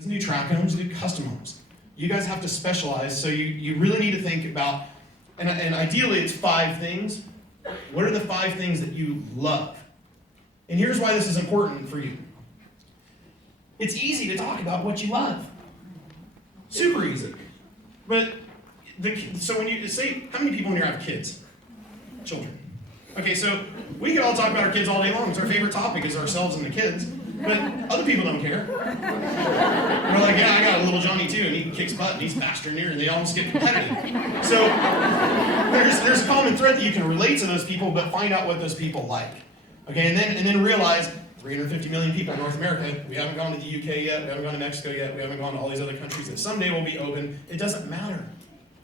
doesn't do track homes, do custom homes. You guys have to specialize, so you really need to think about, and ideally it's 5 things. What are the 5 things that you love? And here's why this is important for you. It's easy to talk about what you love. Super easy. But, so when you say, how many people in here have kids? Children. Okay, so we can all talk about our kids all day long. It's our favorite topic is ourselves and the kids. But other people don't care. We're like, yeah, I got a little Johnny too, and he kicks butt, and he's faster than here, and they almost get competitive. So there's a common thread that you can relate to those people, but find out what those people like. Okay, and then realize 350 million people in North America. We haven't gone to the UK yet. We haven't gone to Mexico yet. We haven't gone to all these other countries that someday will be open. It doesn't matter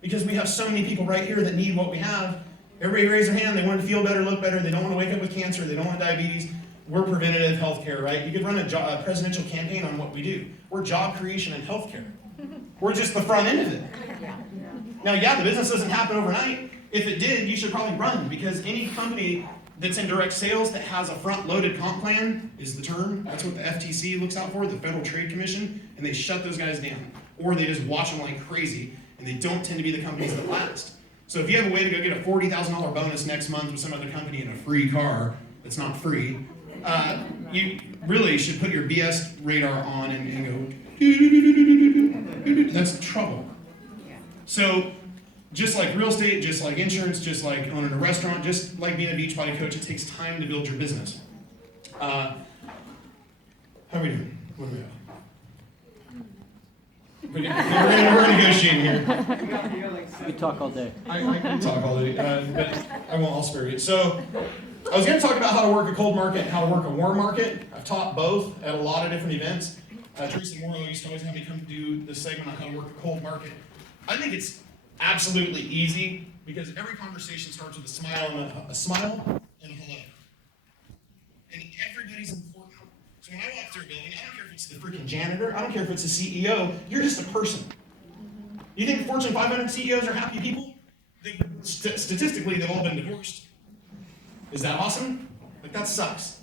because we have so many people right here that need what we have. Everybody raise their hand. They want to feel better, look better. They don't want to wake up with cancer. They don't want diabetes. We're preventative healthcare, right? You could run a presidential campaign on what we do. We're job creation and healthcare. We're just the front end of it. Now, yeah, the business doesn't happen overnight. If it did, you should probably run because any company that's in direct sales that has a front-loaded comp plan is the term. That's what the FTC looks out for, the Federal Trade Commission, and they shut those guys down. Or they just watch them like crazy, and they don't tend to be the companies that last. So if you have a way to go get a $40,000 bonus next month with some other company and a free car that's not free, you really should put your BS radar on and go, that's trouble. So just like real estate, just like insurance, just like owning a restaurant, just like being a Beachbody coach, it takes time to build your business. How are we doing? What do we have? We're negotiating here. We talk all day. I can talk all day, but I won't. I'll spare you. So I was going to talk about how to work a cold market and how to work a warm market. I've taught both at a lot of different events. Teresa Morrow used to always have me come do this segment on how to work a cold market. I think it's absolutely easy because every conversation starts with a smile and a hello. And everybody's important. So when I walk through a building, I don't care if it's the freaking janitor, I don't care if it's the CEO, you're just a person. You think Fortune 500 CEOs are happy people? Statistically, they've all been divorced. Is that awesome? Like, that sucks.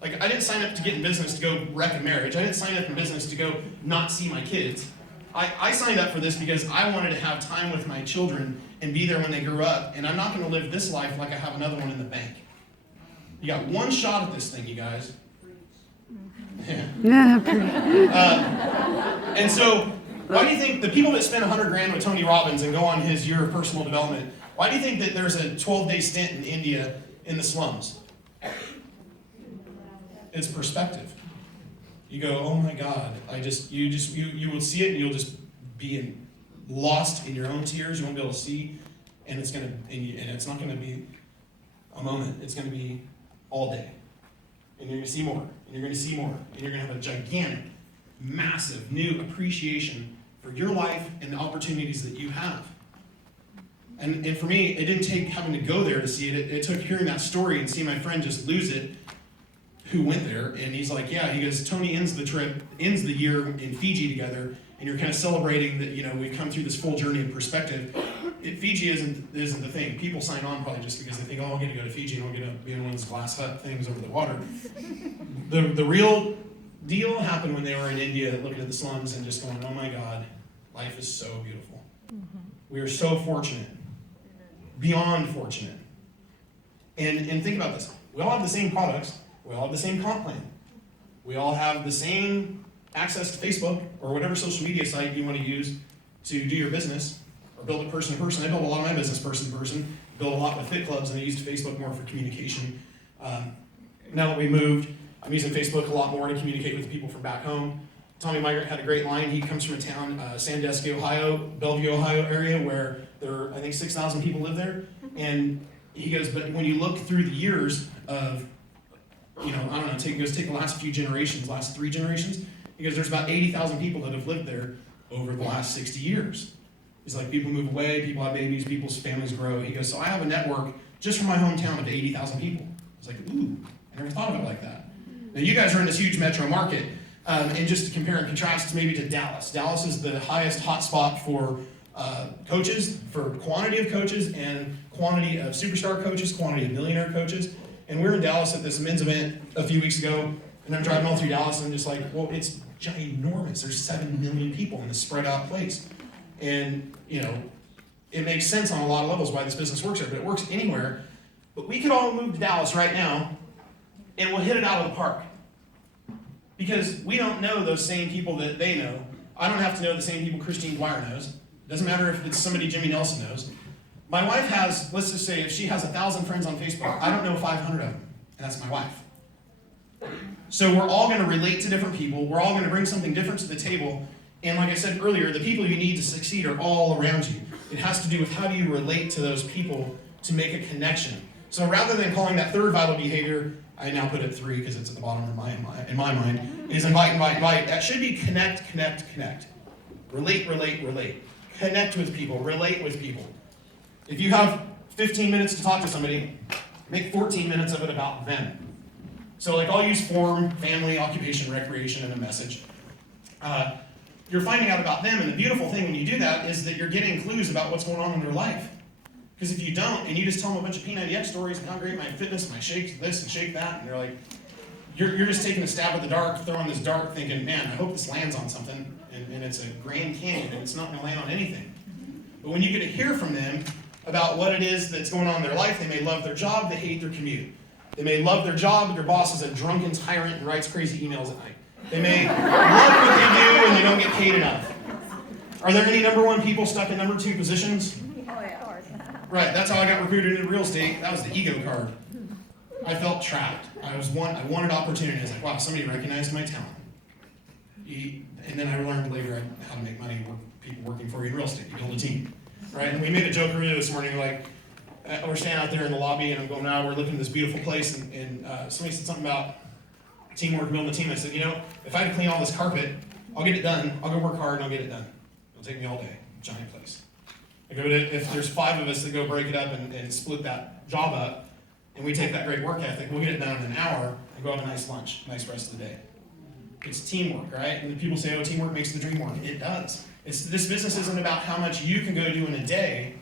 Like, I didn't sign up to get in business to go wreck a marriage. I didn't sign up in business to go not see my kids. I signed up for this because I wanted to have time with my children and be there when they grew up, and I'm not going to live this life like I have another one in the bank. You got one shot at this thing, you guys. And so, why do you think the people that spend $100,000 with Tony Robbins and go on his year of personal development, why do you think that there's a 12-day stint in India in the slums? It's perspective. You go, oh my God, you will see it and you'll just be lost in your own tears. You won't be able to see, and it's not gonna be a moment. It's gonna be all day. And you're gonna see more, and you're gonna see more, and you're gonna have a gigantic, massive, new appreciation for your life and the opportunities that you have. And for me, it didn't take having to go there to see it. It took hearing that story and seeing my friend just lose it, who went there, and he's like, yeah, he goes, Tony ends the year in Fiji together, and you're kind of celebrating that, we've come through this full journey of perspective. Fiji isn't the thing. People sign on probably just because they think, oh, I'll get to go to Fiji and I'll get to be in one of those glass hut things over the water. The real deal happened when they were in India looking at the slums and just going, oh my God, life is so beautiful. Mm-hmm. We are so fortunate, beyond fortunate. And think about this. We all have the same products. We all have the same comp plan. We all have the same access to Facebook or whatever social media site you want to use to do your business or build it person to person. I build a lot of my business person to person, build a lot with Fit Clubs, and I used Facebook more for communication. Now that we moved, I'm using Facebook a lot more to communicate with people from back home. Tommy Migrant had a great line. He comes from a town, Sandusky, Ohio, Bellevue, Ohio area, where there are, I think, 6,000 people live there. And he goes, but when you look through the years of, take the last few generations, last 3 generations, he goes, there's about 80,000 people that have lived there over the last 60 years. He's like, people move away, people have babies, people's families grow. He goes, so I have a network just from my hometown of 80,000 people. I was like, ooh, I never thought of it like that. Now you guys are in this huge metro market, and just to compare and contrast maybe to Dallas. Dallas is the highest hotspot for coaches, for quantity of coaches and quantity of superstar coaches, quantity of millionaire coaches. And we were in Dallas at this men's event a few weeks ago, and I'm driving all through Dallas, and I'm just like, well, it's ginormous. There's 7 million people in this spread out place. And, it makes sense on a lot of levels why this business works here, but it works anywhere. But we could all move to Dallas right now, and we'll hit it out of the park. Because we don't know those same people that they know. I don't have to know the same people Christine Dwyer knows. Doesn't matter if it's somebody Jimmy Nelson knows. My wife has, let's just say, if she has 1,000 friends on Facebook, I don't know 500 of them, and that's my wife. So we're all going to relate to different people. We're all going to bring something different to the table. And like I said earlier, the people you need to succeed are all around you. It has to do with how do you relate to those people to make a connection. So rather than calling that third vital behavior, I now put it 3 because it's at the bottom of in my mind, is invite, invite, invite. That should be connect, connect, connect. Relate, relate, relate. Connect with people, relate with people. If you have 15 minutes to talk to somebody, make 14 minutes of it about them. So I'll use form, family, occupation, recreation, and a message. You're finding out about them, and the beautiful thing when you do that is that you're getting clues about what's going on in their life. Because if you don't, and you just tell them a bunch of P90X stories and how great my fitness, my shakes, this and shake that, and they're like, you're just taking a stab at the dark, throwing this dart, thinking, man, I hope this lands on something, and it's a Grand Canyon, and it's not going to land on anything. But when you get to hear from them about what it is that's going on in their life, they may love their job, they hate their commute. They may love their job, but their boss is a drunken tyrant and writes crazy emails at night. They may love what they do and they don't get paid enough. Are there any number 1 people stuck in number 2 positions? Right, that's how I got recruited into real estate. That was the ego card. I felt trapped. I wanted opportunity. I was like, wow, somebody recognized my talent. And then I learned later how to make money with people working for you in real estate. You build a team. Right, and we made a joke earlier this morning, we're standing out there in the lobby and I'm going, we're looking at this beautiful place, and somebody said something about teamwork, building a team. I said, if I had to clean all this carpet, I'll get it done. I'll go work hard and I'll get it done. It'll take me all day. Giant place. If there's 5 of us that go break it up and split that job up, and we take that great work ethic, we'll get it done in an hour and go have a nice lunch, nice rest of the day. It's teamwork, right? And people say, teamwork makes the dream work. It does. This business isn't about how much you can go do in a day.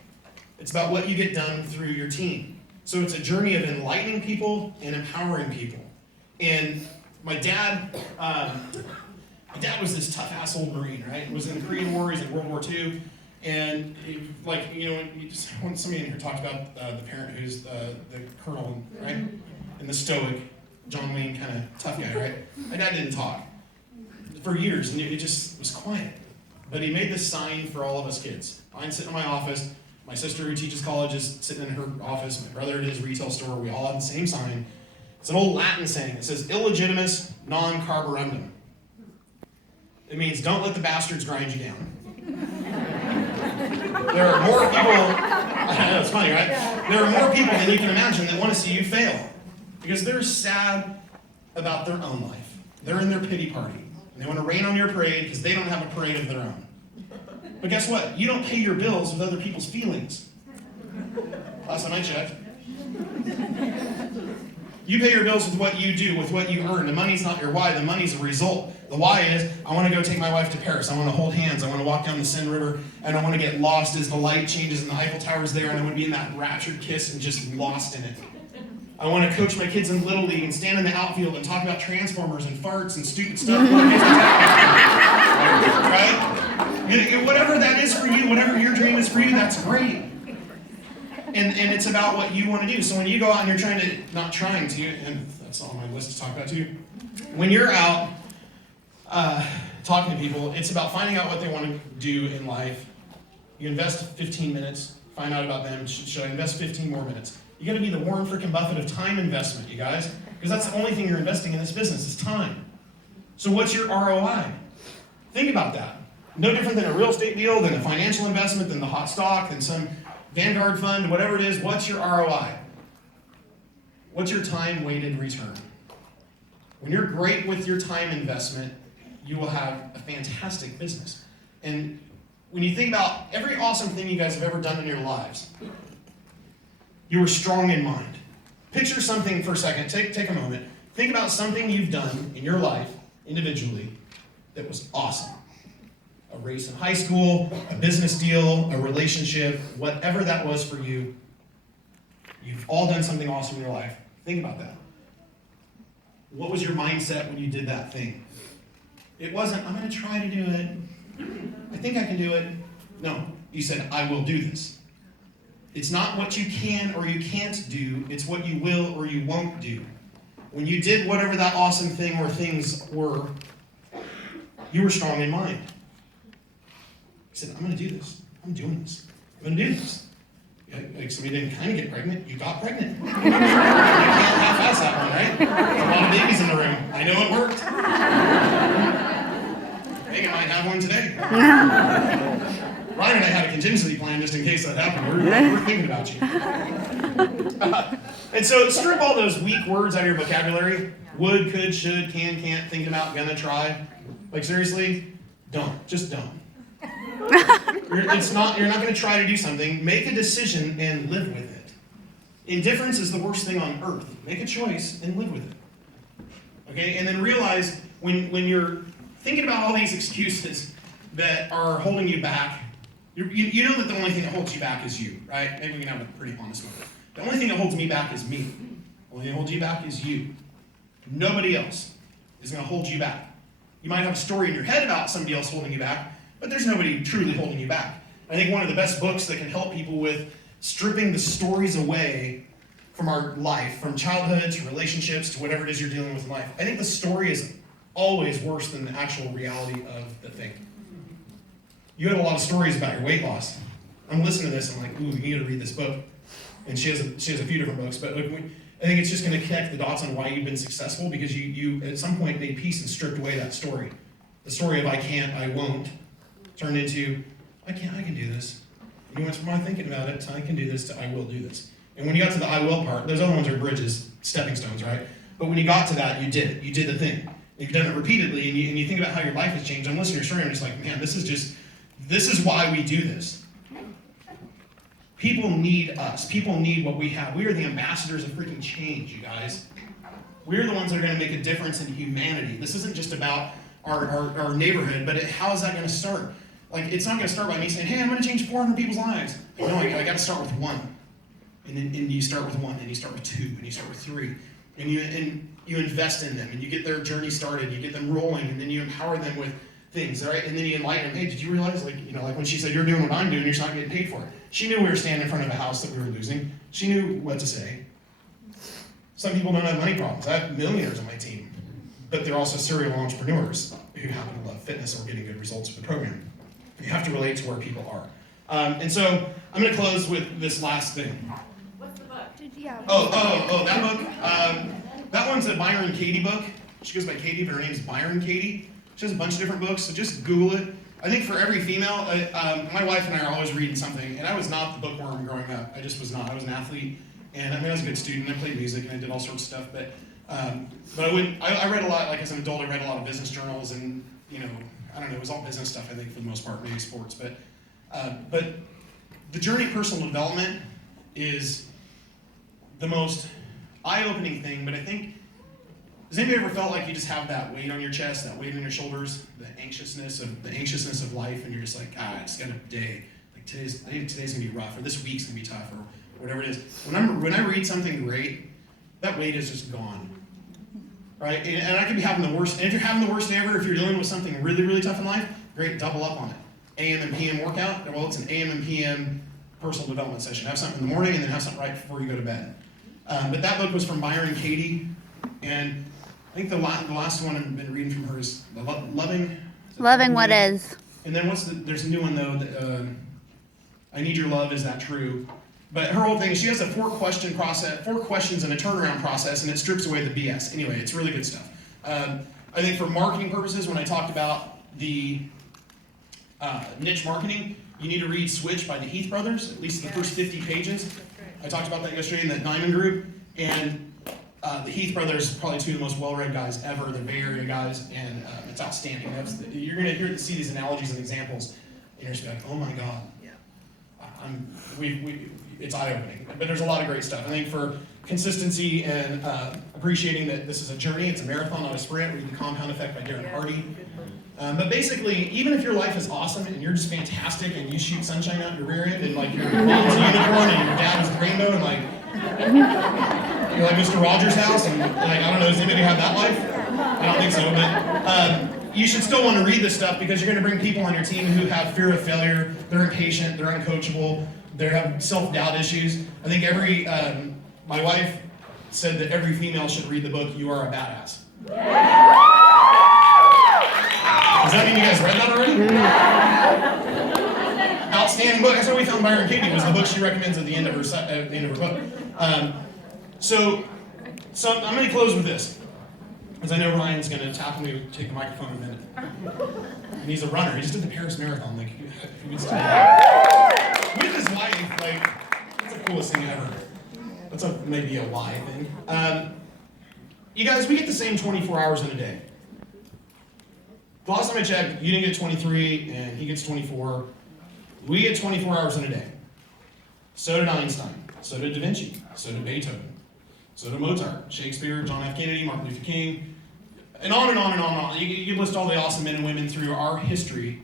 It's about what you get done through your team. So it's a journey of enlightening people and empowering people. And my dad was this tough-ass old Marine, right? He was in the Korean War, he's in World War II. And when somebody in here talked about the parent who's the colonel, right? And the stoic, John Wayne kind of tough guy, right? My dad didn't talk for years, and it just was quiet. But he made this sign for all of us kids. I'm sitting in my office. My sister who teaches college is sitting in her office. My brother at his retail store. We all have the same sign. It's an old Latin saying. It says, illegitimus non carborundum. It means don't let the bastards grind you down. There are more people, I know, it's funny, right? There are more people than you can imagine that want to see you fail. Because they're sad about their own life. They're in their pity party. And they want to rain on your parade because they don't have a parade of their own. But guess what? You don't pay your bills with other people's feelings. Last time I checked. You pay your bills with what you do, with what you earn. The money's not your why, the money's a result. The why is, I want to go take my wife to Paris. I want to hold hands. I want to walk down the Seine River, and I want to get lost as the light changes and the Eiffel Tower's there, and I want to be in that raptured kiss and just lost in it. I want to coach my kids in Little League and stand in the outfield and talk about transformers and farts and stupid stuff. Right? Whatever that is for you, whatever your dream is for you, that's great. And it's about what you want to do. So when you go out and you're and that's on my list to talk about too. When you're out talking to people, it's about finding out what they want to do in life. You invest 15 minutes, find out about them. Should I invest 15 more minutes? You got to be the Warren frickin' Buffett of time investment, you guys. Because that's the only thing you're investing in this business is time. So what's your ROI? Think about that. No different than a real estate deal, than a financial investment, than the hot stock, than some Vanguard fund, whatever it is. What's your ROI? What's your time-weighted return? When you're great with your time investment, you will have a fantastic business. And when you think about every awesome thing you guys have ever done in your lives, you were strong in mind. Picture something for a second. Take a moment. Think about something you've done in your life, individually, that was awesome. A race in high school, a business deal, a relationship, whatever that was for you. You've all done something awesome in your life. Think about that. What was your mindset when you did that thing? It wasn't, I'm going to try to do it. I think I can do it. No, you said, I will do this. It's not what you can or you can't do. It's what you will or you won't do. When you did whatever that awesome thing or things were, you were strong in mind. You said, I'm going to do this. I'm doing this. I'm going to do this. Like somebody didn't kind of get pregnant, you got pregnant. You can't half-ass that one, right? There's a lot of babies in the room. I know it worked. Megan might have one today. Ryan and I had a contingency plan just in case that happened. We're thinking about you. And so strip all those weak words out of your vocabulary. Would, could, should, can, can't, think about, gonna, try. Like seriously, don't. Just don't. You're not going to try to do something. Make a decision and live with it. Indifference is the worst thing on earth. Make a choice and live with it. Okay? And then realize when you're thinking about all these excuses that are holding you back, you know that the only thing that holds you back is you, right? Maybe we can have a pretty honest moment. The only thing that holds me back is me. The only thing that holds you back is you. Nobody else is going to hold you back. You might have a story in your head about somebody else holding you back, but there's nobody truly holding you back. I think one of the best books that can help people with stripping the stories away from our life, from childhood to relationships to whatever it is you're dealing with in life. I think the story is always worse than the actual reality of the thing. You had a lot of stories about your weight loss. I'm listening to this, I'm like, ooh, you need to read this book. And she has a few different books, but I think it's just going to connect the dots on why you've been successful, because you at some point made peace and stripped away that story. The story of I can't, I won't, turned into, I can do this. And you went from I'm thinking about it to I can do this to I will do this. And when you got to the I will part, those other ones are bridges, stepping stones, right? But when you got to that, you did it. You did the thing. You've done it repeatedly, and you think about how your life has changed. I'm listening to your story, I'm just like, man, this is why we do this. People need us. People need what we have. We are the ambassadors of freaking change, you guys. We're the ones that are going to make a difference in humanity. This isn't just about our neighborhood, but how is that going to start? Like, it's not going to start by me saying, hey, I'm going to change 400 people's lives. No, I got to start with one. And then you start with one, and you start with two, and you start with three. And you invest in them, and you get their journey started, you get them rolling, and then you empower them with things, right? And then you enlighten them. Hey, did you realize, like when she said, you're doing what I'm doing, you're just not getting paid for it. She knew we were standing in front of a house that we were losing. She knew what to say. Some people don't have money problems. I have millionaires on my team, but they're also serial entrepreneurs who happen to love fitness or getting good results with the program. You have to relate to where people are. And so I'm going to close with this last thing. What's the book? That book. That one's a Byron Katie book. She goes by Katie, but her name's Byron Katie. She has a bunch of different books, so just Google it. I think for every female, my wife and I are always reading something, and I was not the bookworm growing up. I just was not. I was an athlete, and I was a good student. I played music, and I did all sorts of stuff, but I read a lot. Like as an adult, I read a lot of business journals, and I don't know, it was all business stuff, I think, for the most part, maybe sports. But the journey of personal development is the most eye-opening thing. But I think, has anybody ever felt like you just have that weight on your chest, that weight on your shoulders, the anxiousness of life, and you're just like, I just got a day. Like today's gonna be rough, or this week's gonna be tough, or whatever it is. When I read something great, that weight is just gone. Right? And I could be having the worst, and if you're having the worst day ever, if you're dealing with something really, really tough in life, great, double up on it. AM and PM workout, well, it's an AM and PM personal development session. Have something in the morning, and then have something right before you go to bed. But that book was from Byron Katie, and I think the last one I've been reading from her is Loving What Is. And then there's a new one though, that, I Need Your Love, Is That True? But her whole thing is she has a 4-question process, 4 questions and a turnaround process, and it strips away the BS. Anyway, it's really good stuff. I think for marketing purposes, when I talked about the niche marketing, you need to read Switch by the Heath Brothers, at least the first 50 pages. I talked about that yesterday in that Diamond group, and the Heath Brothers are probably 2 of the most well-read guys ever. They're Bay Area guys, and it's outstanding. You're going to see these analogies and examples, and you're just like, oh my God. It's eye-opening, but there's a lot of great stuff. I think for consistency and appreciating that this is a journey, it's a marathon, not a sprint. Read The Compound Effect by Darren Hardy. But basically, even if your life is awesome and you're just fantastic and you shoot sunshine out your rear end and like your mom's a unicorn and your dad is a rainbow and like you're like Mr. Rogers' house and like I don't know, does anybody have that life? I don't think so, but you should still want to read this stuff because you're going to bring people on your team who have fear of failure, they're impatient, they're uncoachable, they have self-doubt issues. I think my wife said that every female should read the book, You Are a Badass. Does that mean you guys read that already? Outstanding book. That's why we found Byron Katie was the book she recommends at the end of her book. So I'm going to close with this, because I know Ryan's going to tap me to take the microphone in a minute. And he's a runner. He just did the Paris Marathon. Like, who gets to do that? With his wife, like, that's the coolest thing ever. That's maybe a why thing. You guys, we get the same 24 hours in a day. The last time I checked, you didn't get 23, and he gets 24. We get 24 hours in a day. So did Einstein. So did Da Vinci. So did Beethoven. So did Mozart, Shakespeare, John F. Kennedy, Martin Luther King, and on and on and on and on. You list all the awesome men and women through our history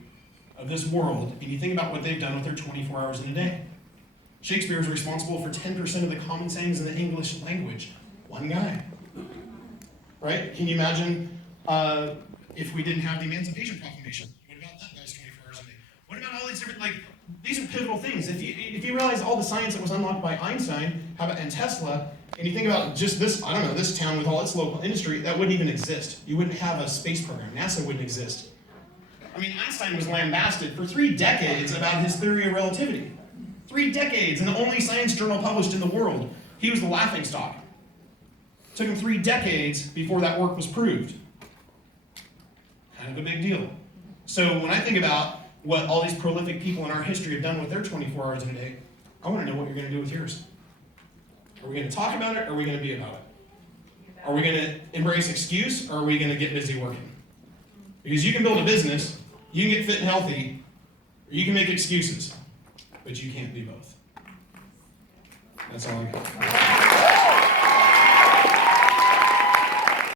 of this world, and you think about what they've done with their 24 hours in a day. Shakespeare is responsible for 10% of the common sayings in the English language. One guy. Right? Can you imagine if we didn't have the Emancipation Proclamation? What about that guy's 24 hours a day? What about all these different, these are pivotal things. If you realize all the science that was unlocked by Einstein and Tesla, and you think about just this, I don't know, this town with all its local industry, that wouldn't even exist. You wouldn't have a space program. NASA wouldn't exist. I mean, Einstein was lambasted for 3 decades about his theory of relativity. 3 decades, and the only science journal published in the world. He was the laughingstock. It took him 3 decades before that work was proved. Kind of a big deal. So when I think about what all these prolific people in our history have done with their 24 hours in a day, I want to know what you're going to do with yours. Are we going to talk about it, or are we going to be about it? Are we going to embrace excuse, or are we going to get busy working? Because you can build a business, you can get fit and healthy, or you can make excuses, but you can't be both. That's all I got.